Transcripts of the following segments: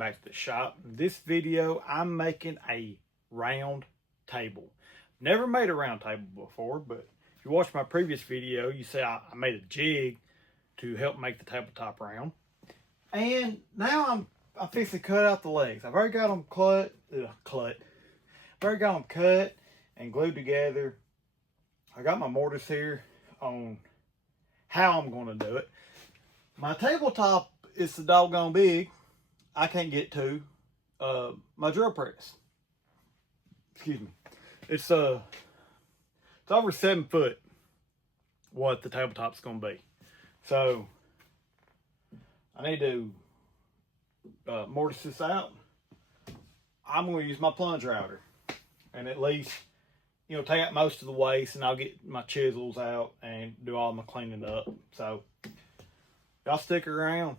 back to the shop. In this video, I'm making a round table. Never made a round table before, but if you watched my previous video, you see I made a jig to help make the tabletop round. And now I'm fixing to cut out the legs. I've already got them cut. I've already got them cut and glued together. I got my mortise here on how I'm going to do it. My tabletop is so doggone big, I can't get to my drill press. Excuse me. It's over 7 foot what the tabletop's going to be. So I need to mortise this out. I'm going to use my plunge router and at least, you know, take out most of the waste, and I'll get my chisels out and do all my cleaning up. So y'all stick around.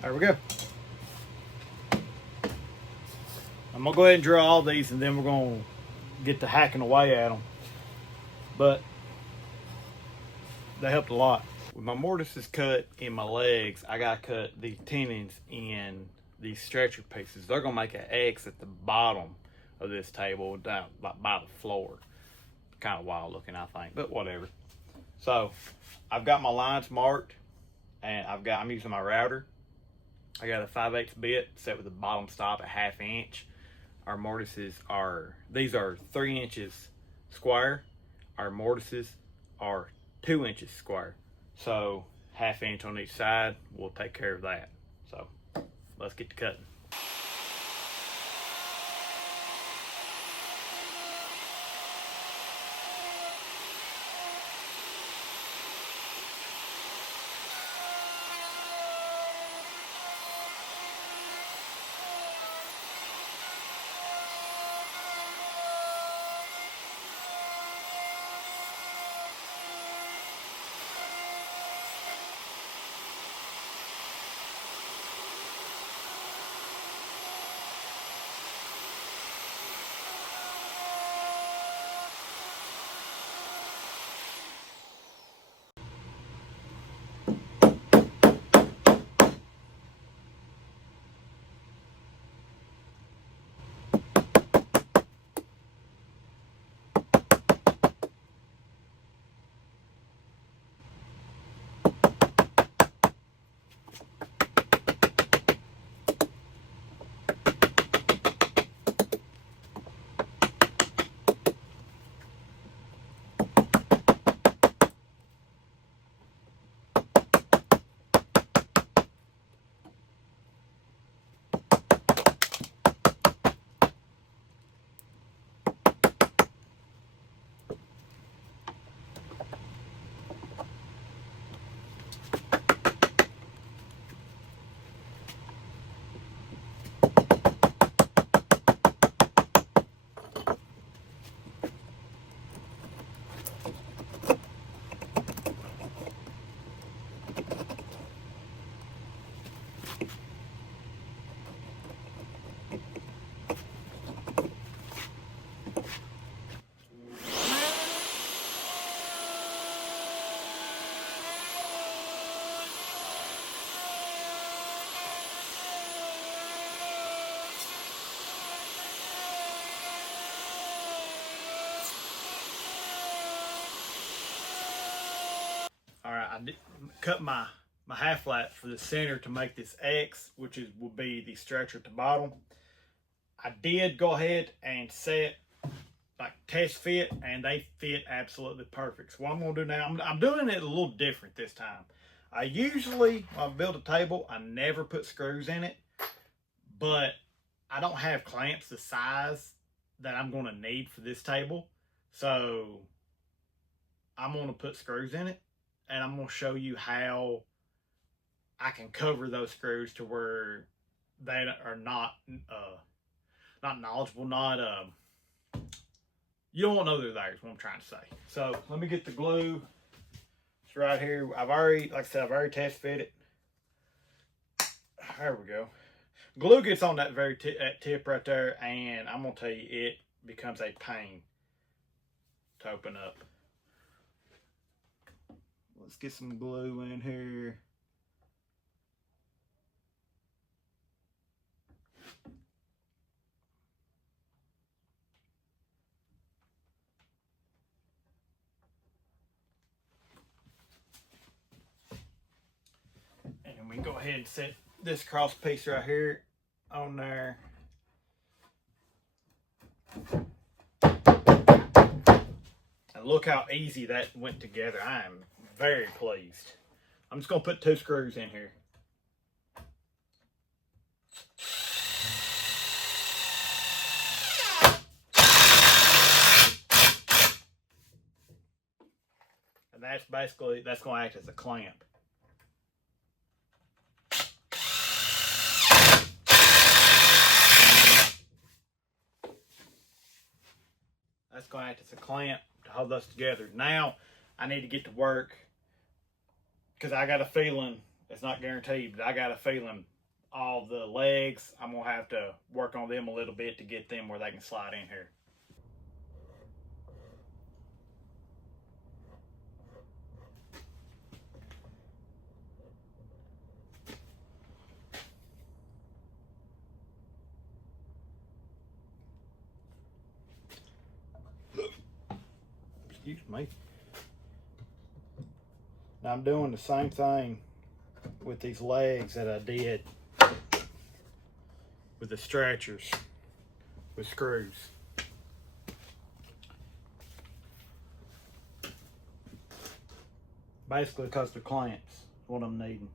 There we go. I'm gonna go ahead and drill all these, and then we're gonna get to hacking away at them. But they helped a lot. With my mortises cut in my legs, I gotta cut these tenons in these stretcher pieces. They're gonna make an X at the bottom of this table down by the floor. Kind of wild looking, I think, but whatever. So I've got my lines marked, and I'm using my router. I got a 5/8 bit set with the bottom stop at 1/2 inch. Our mortises these are 3 inches square. Our mortises are 2 inches square. So 1/2 inch on each side will take care of that. So let's get to cutting. All right, I did cut my half flat for the center to make this X, which will be the stretcher at the bottom. I did go ahead and set like test fit, and they fit absolutely perfect. So what I'm gonna do now, I'm doing it a little different this time. I usually, when I build a table, I never put screws in it, but I don't have clamps the size that I'm gonna need for this table. So I'm gonna put screws in it, and I'm gonna show you how I can cover those screws to where they are not knowledgeable, you don't know they're there is what I'm trying to say. So let me get the glue. It's right here. I've already, like I said, I've already test fit it. There we go. Glue gets on that very that tip right there, and I'm gonna tell you, it becomes a pain to open up. Let's get some glue in here. And we can go ahead and set this cross piece right here on there. And look how easy that went together. I am very pleased. I'm just gonna put 2 screws in here. And that's basically, that's gonna act as a clamp. That's going to act as a clamp to hold us together. Now, I need to get to work because I got a feeling, it's not guaranteed, but I got a feeling all the legs, I'm going to have to work on them a little bit to get them where they can slide in here. Excuse me. Now I'm doing the same thing with these legs that I did with the stretchers with screws. Basically because the clamps is what I'm needing.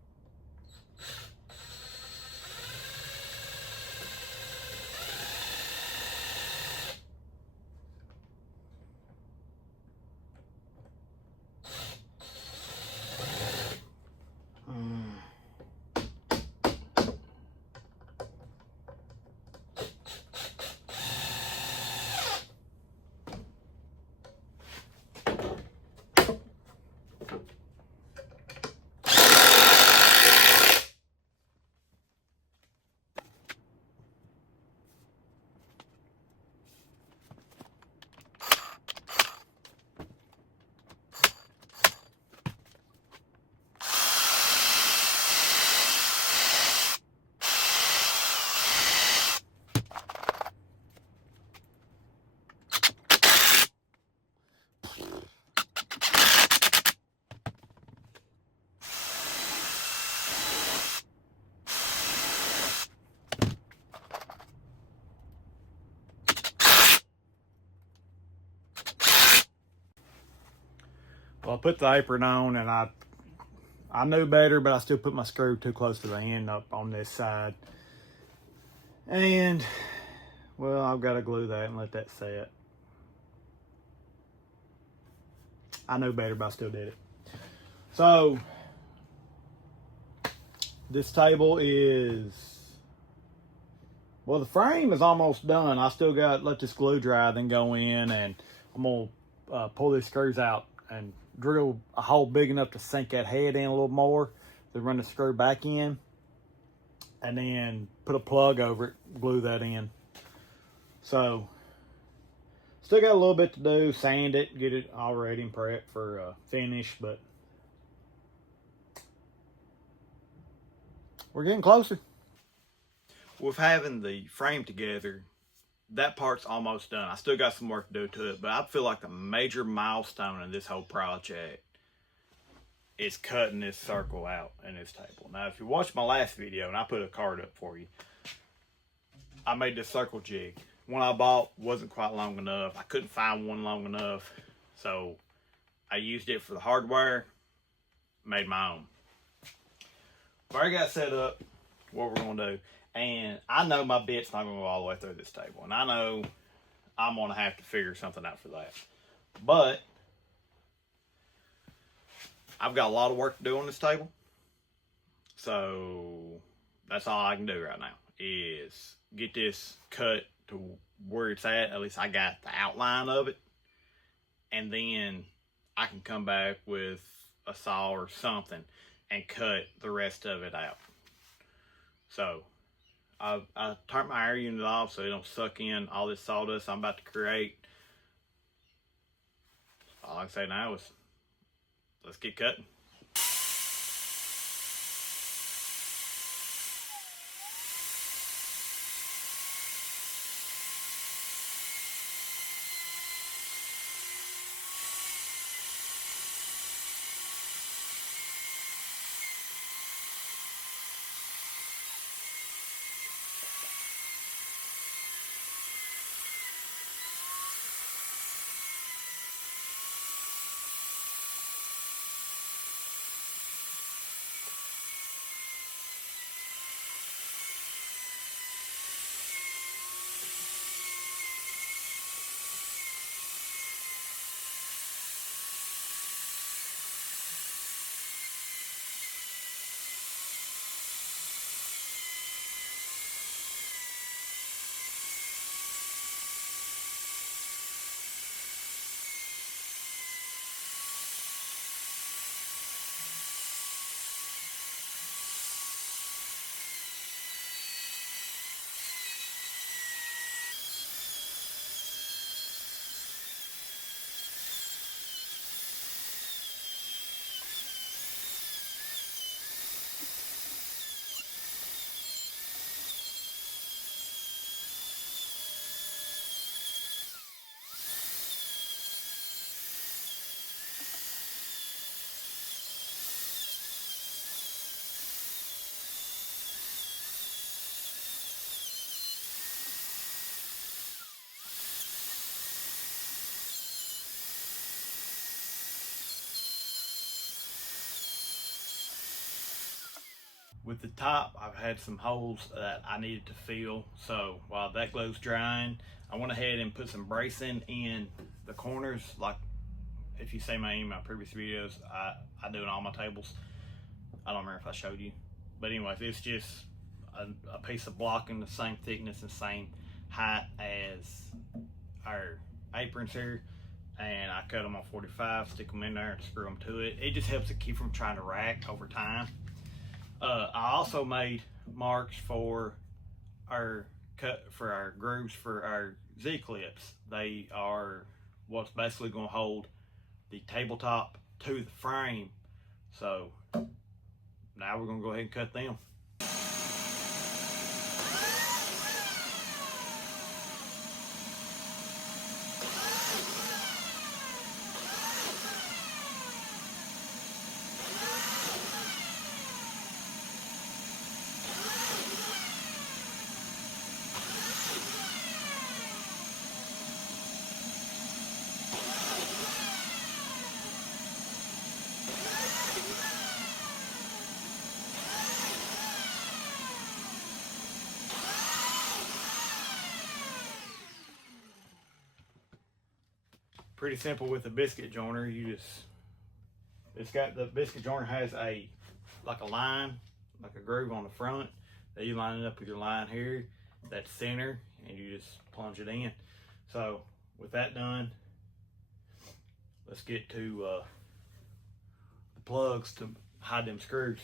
Well, I put the apron on, and I knew better, but I still put my screw too close to the end up on this side. And, well, I've got to glue that and let that set. I knew better, but I still did it. So, this table is, well, the frame is almost done. I still got to let this glue dry, then go in, and I'm going to pull these screws out and drill a hole big enough to sink that head in a little more, then run the screw back in. and then put a plug over it, glue that in. So still got a little bit to do, sand it, get it all ready and prepped for finish, but we're getting closer. With having the frame together, that part's almost done. I still got some work to do to it, but I feel like the major milestone in this whole project is cutting this circle out in this table. Now, if you watched my last video, and I put a card up for you, I made this circle jig. One I bought wasn't quite long enough. I couldn't find one long enough, so I used it for the hardware, made my own. But I got set up what we're gonna do, and I know my bit's not gonna go all the way through this table, and I know I'm gonna have to figure something out for that. But I've got a lot of work to do on this table, so that's all I can do right now is get this cut to where it's at least I got the outline of it, and then I can come back with a saw or something and cut the rest of it out. So I turned my air unit off so it don't suck in all this sawdust I'm about to create. All I can say now is let's get cutting. With the top, I've had some holes that I needed to fill. So while that glue's drying, I went ahead and put some bracing in the corners. Like if you see my previous videos, I do in all my tables. I don't remember if I showed you. But anyways, it's just a piece of blocking the same thickness and same height as our aprons here. And I cut them on 45, stick them in there and screw them to it. It just helps to keep from trying to rack over time. I also made marks for our grooves for our Z-clips. They are what's basically going to hold the tabletop to the frame. So now we're going to go ahead and cut them. Pretty simple with the biscuit joiner. It's got the biscuit joiner has like a line, like a groove on the front that you line it up with your line here, that's center, and you just plunge it in. So with that done, let's get to the plugs to hide them screws.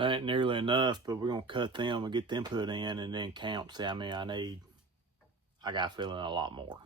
That ain't nearly enough, but we're gonna cut them and get them put in and then count, see how many I need. I got a feeling a lot more.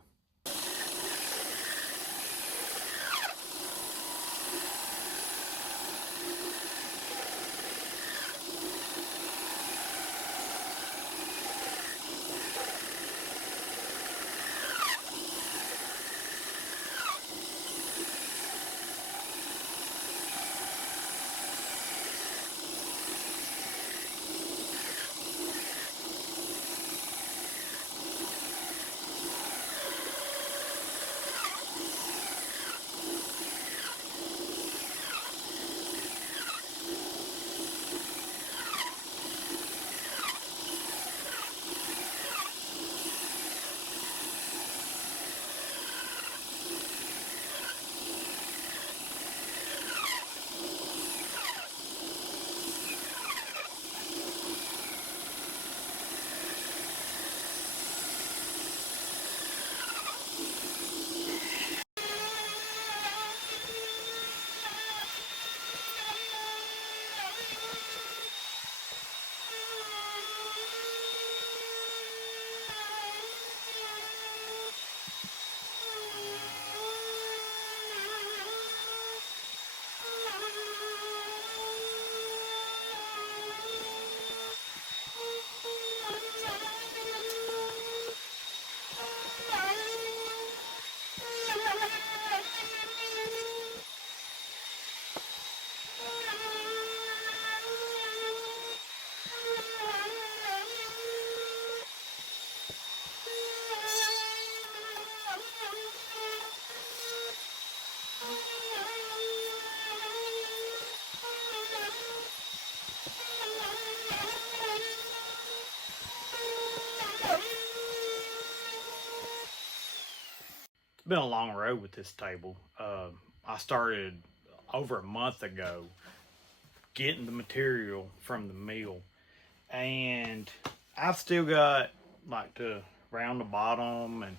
It's been a long road with this table. I started over a month ago getting the material from the mill, and I've still got like to round the bottom and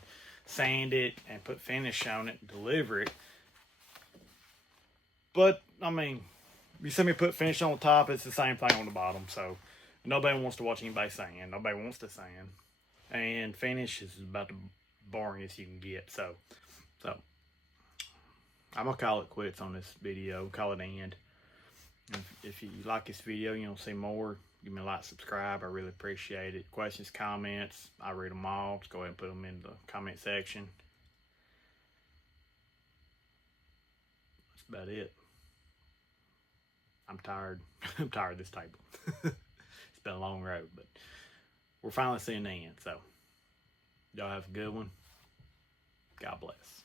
sand it and put finish on it and deliver it. But I mean, you see me put finish on the top, it's the same thing on the bottom. So nobody wants to watch anybody sand. Nobody wants to sand, and finish is about the boringest you can get. So I'm gonna call it quits on this video. Call it end. If you like this video, you want to see more, give me a like, subscribe. I really appreciate it. Questions, comments, I read them all. Just go ahead and put them in the comment section. That's about it. I'm tired. I'm tired of this table. It's been a long road, but we're finally seeing the end. So y'all have a good one. God bless.